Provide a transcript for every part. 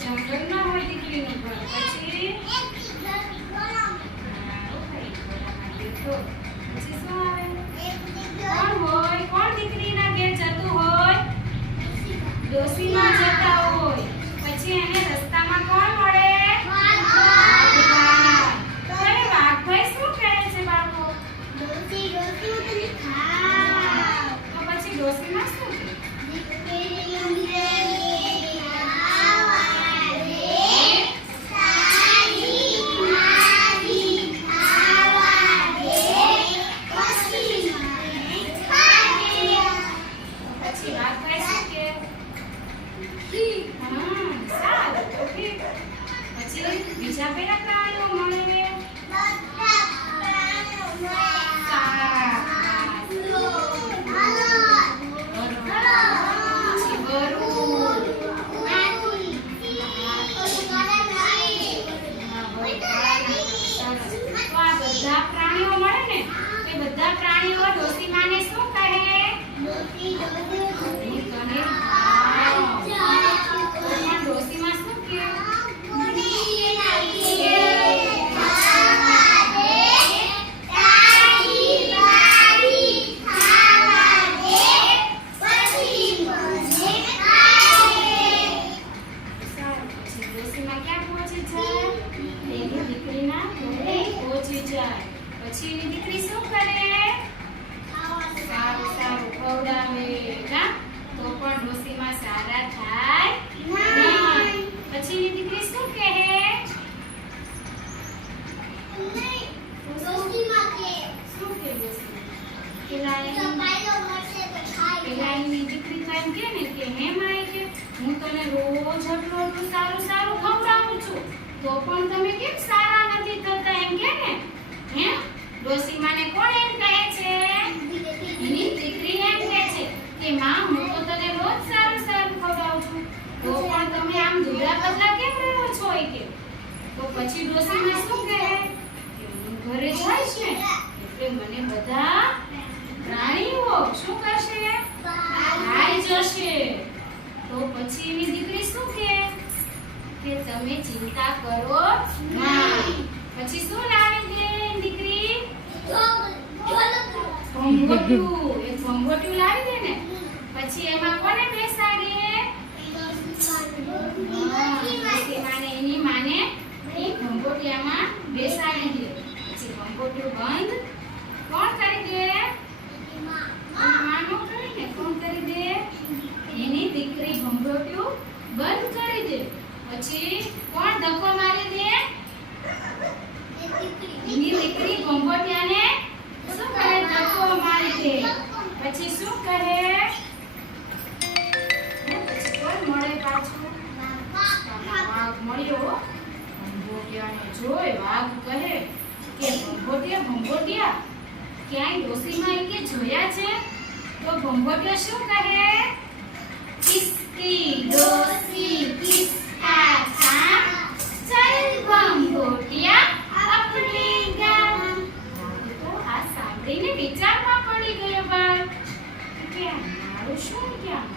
જંગલમાં હોય દીકરીનું ઘર પછી. પછી શું કોણ હોય? કોણ દીકરીના ઘેર જતું હોય? ડોશીમાં પછી બીજા કયા પ્રાણીઓ મળે પછી ગરુડ, સરસ. તો આ બધા પ્રાણીઓ મળે ને એ બધા પ્રાણીઓ ડોશીમાને શું કહે એ કહે હા. તો પણ ડોશીમા શું કહે સારું. પછી ડોશીમા ક્યાં પહોંચી જાય એની દીકરીના ઘરે પહોંચી જાય પછી એની દીકરી શું કરે સારું સારું ખવડાવે ના તો પણ ડોશીમા સારા થાય નહીં. પછી એની દીકરી શું કહે શું કહે ડોશી? પેલા એની- પેલા એની દીકરી તો એમ કહે ને કે હે માય કે હું તને રોજ આટલું આટલું સારું સારું ખવડાવું છું તો પણ તમે કેમ સારા નથી થતા એમ કે ને હે ડોશીમાને કોણ એમ કહે છે એની દીકરી એમ કહે છે કે માં હું તો તને રોજ સારું સારું ખવડાવું છું તો પણ તમે આમ દુબળા પતલા કેમ રહો છો એ કે તો પછી ડોશીમા શું કહે? કે હું ઘરે જઈશ ને એટલે મને બધા પ્રાણીઓ શું કરશે? ખાઈ જશે. તો પછી એની દીકરી શું કહે? કે તમે ચિંતા કરો પછી શું લાવી દે દીકરી? ભંગોટિયું એ ભંગોટિયું લાવી દે ને પછી એમાં કોને બેસાડે માને એની માને એ ભંગોટિયામાં બેસાડી દે પછી ભંગોટિયું બંધ કોણ કરી દે એની માં નો કરે ને કોણ કરી દે એની દીકરી ભંગોટિયું બંધ કરી દે પછી કોણ ધક્કો મારી દે એની દીકરી ભંગોટિયાને શું કરે ધક્કો મારી દે પછી શું કરે પછી કોણ મળે પાછું વાઘ મળ્યો ભંગોટિયાને જોઈ વાઘ કહે કે ભંગોટિયા ભંગોટિયા ક્યાંય ડોશીમાં ઈ કે જોયા છે? તો ભંગોટિયા શું કહે? કિસકી ડોસી કિસકા ખા? ચલ ભંગોટિયા અપને ગામ. તો આ સાંભળીને વિચારમાં પડી ગયો બાળ. કે મારું શું ક્યાં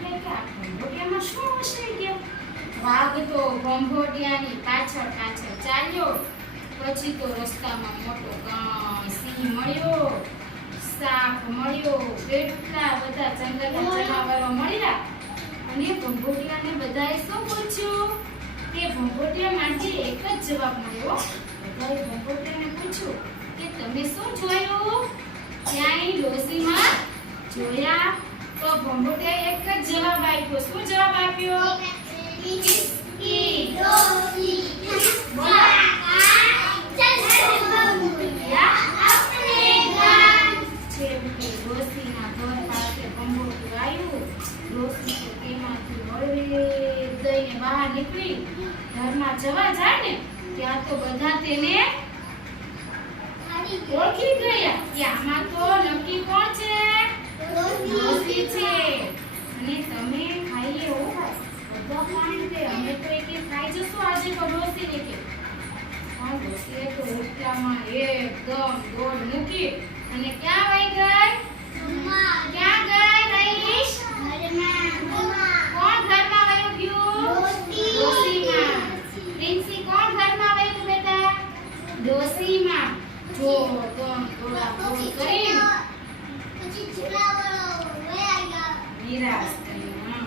કે આ ભંગોટિયામાં શું હશે? કે વાઘ તો ભંગોટિયાની પાછળ પાછળ ચાલ્યો. પછી તો રસ્તામાં મોટો સિંહ મળ્યો સાપ મળ્યો કેટલા બધા જંગલના જનાવરો મળ્યા. અને ભંગોટિયાને બધાએ શું પૂછ્યું? કે ભંગોટિયા માટે એક જ જવાબ મળ્યો. બધાએ ભંગોટિયાને પૂછ્યું કે તમે શું જોયું? ક્યાંય ડોસીમાં જોયા? તો ભંગોટિયાએ એક જ જવાબ આપ્યો. શું જવાબ આપ્યો? બહાર નીકળી ઘરમાં જવા જાય ને, ત્યાં તો બધા તેને ઓળખી ગયા. ત્યાં આમાં તો નક્કી કોણ છે ડોશી છે અને તમે ખાઈએ હો બધા પાણી દે અમે તો પણ ડોશીએ ઉઠામાં એકદમ દોડ મૂકી અને ક્યાં વહી ગઈ? ક્યાં ગઈ રહીશ? કોણ ઘરમાં વયું ગયું? પ્રિન્સી કોણ ઘરમાં વયું બેટા? ડોશીમાં જો તો દોડા દોડ કરીને નિરાશ થઈ હા.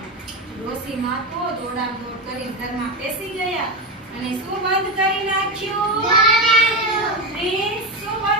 ડોશીમાં તો દોડા દોડ કરીને ઘરમાં બેસી ગયા. અને શું બંધ કરી નાખ્યું?